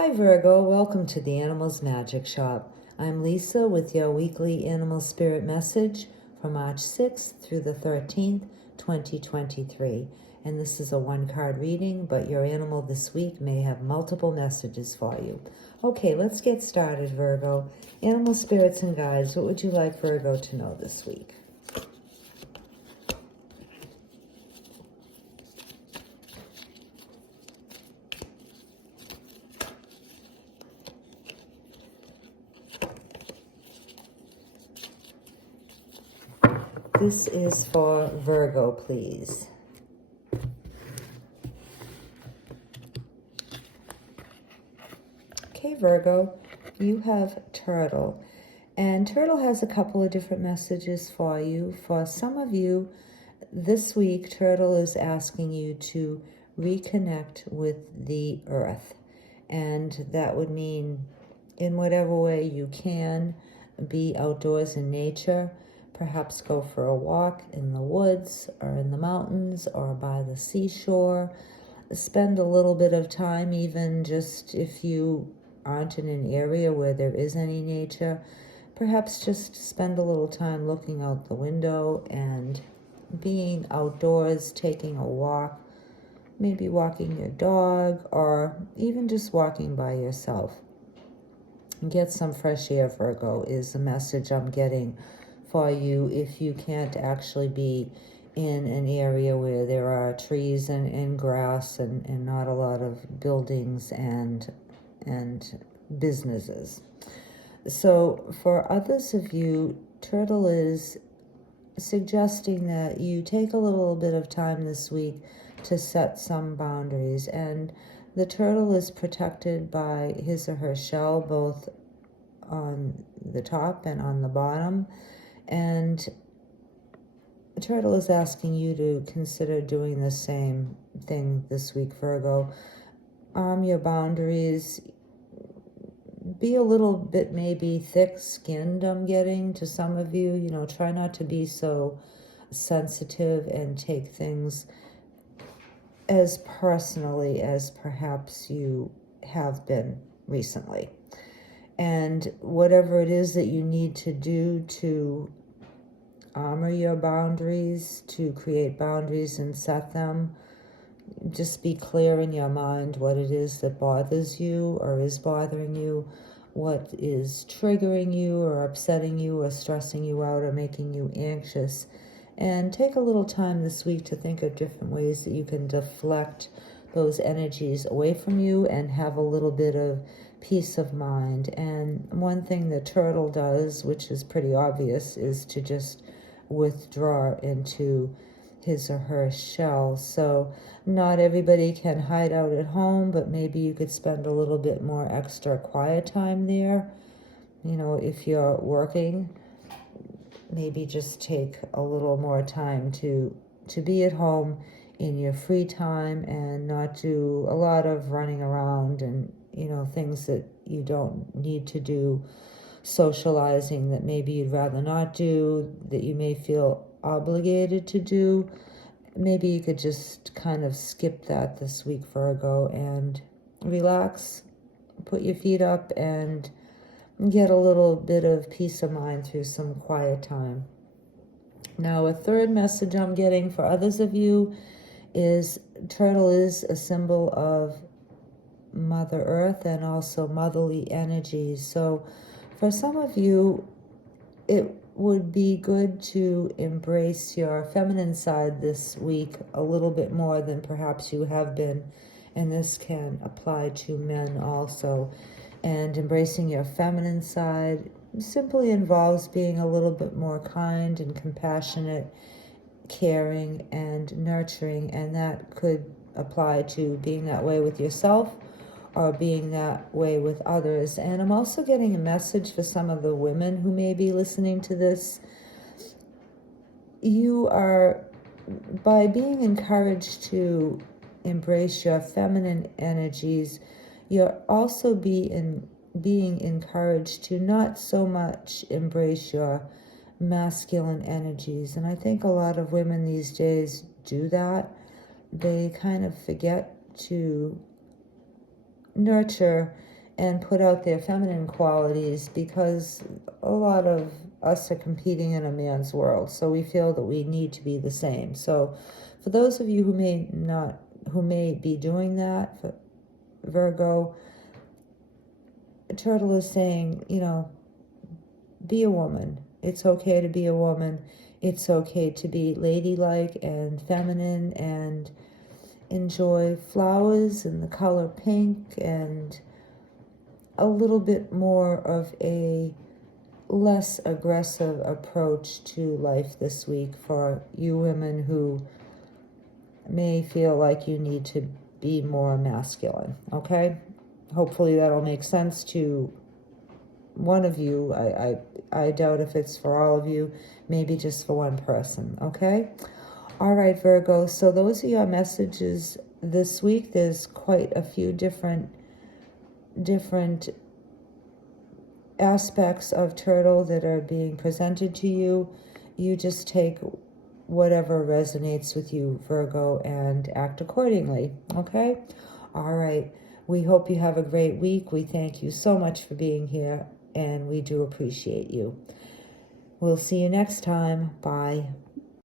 Hi Virgo, welcome to the Animals Magic Shop. I'm Lisa with your weekly Animal Spirit message for March 6th through the 13th, 2023. And this is a one-card reading, but your animal this week may have multiple messages for you. Okay, let's get started, Virgo. Animal spirits and guides, what would you like Virgo to know this week? This is for Virgo, please. Okay, Virgo, you have Turtle. And Turtle has a couple of different messages for you. For some of you, this week, Turtle is asking you to reconnect with the earth. And that would mean, in whatever way you can, be outdoors in nature. Perhaps go for a walk in the woods or in the mountains or by the seashore. Spend a little bit of time, even just if you aren't in an area where there is any nature, perhaps just spend a little time looking out the window and being outdoors, taking a walk, maybe walking your dog or even just walking by yourself. Get some fresh air, Virgo, is the message I'm getting for you if you can't actually be in an area where there are trees and grass and not a lot of buildings and businesses. So for others of you, Turtle is suggesting that you take a little bit of time this week to set some boundaries. And the turtle is protected by his or her shell, both on the top and on the bottom. And the turtle is asking you to consider doing the same thing this week, Virgo. Arm your boundaries. Be a little bit maybe thick-skinned, I'm getting, to some of you. You know, try not to be so sensitive and take things as personally as perhaps you have been recently. And whatever it is that you need to do to honor your boundaries, to create boundaries and set them, just be clear in your mind what it is that bothers you or is bothering you, what is triggering you or upsetting you or stressing you out or making you anxious. And take a little time this week to think of different ways that you can deflect those energies away from you and have a little bit of peace of mind. And one thing the turtle does, which is pretty obvious, is to just withdraw into his or her shell. So not everybody can hide out at home, but maybe you could spend a little bit more extra quiet time there. You know, if you're working, maybe just take a little more time to be at home in your free time and not do a lot of running around and, you know, things that you don't need to do, socializing that maybe you'd rather not do, that you may feel obligated to do. Maybe you could just kind of skip that this week, Virgo, and relax, put your feet up, and get a little bit of peace of mind through some quiet time. Now, a third message I'm getting for others of you is turtle is a symbol of Mother Earth and also motherly energies. So for some of you, it would be good to embrace your feminine side this week a little bit more than perhaps you have been. And this can apply to men also. And embracing your feminine side simply involves being a little bit more kind and compassionate, caring and nurturing. And that could apply to being that way with yourself or being that way with others. And I'm also getting a message for some of the women who may be listening to this. You are, by being encouraged to embrace your feminine energies, you're also being encouraged to not so much embrace your masculine energies. And I think a lot of women these days do that. They kind of forget to nurture and put out their feminine qualities, because a lot of us are competing in a man's world, so we feel that we need to be the same. So for those of you who may be doing that, for Virgo, Turtle is saying, be a woman. It's okay to be a woman. It's okay to be ladylike and feminine and enjoy flowers and the color pink and a little bit more of a less aggressive approach to life this week for you women who may feel like you need to be more masculine, okay? Hopefully that'll make sense to one of you. I doubt if it's for all of you, maybe just for one person, okay? All right, Virgo, so those are your messages this week. There's quite a few different aspects of Turtle that are being presented to you. You just take whatever resonates with you, Virgo, and act accordingly, okay? All right. We hope you have a great week. We thank you so much for being here, and we do appreciate you. We'll see you next time. Bye.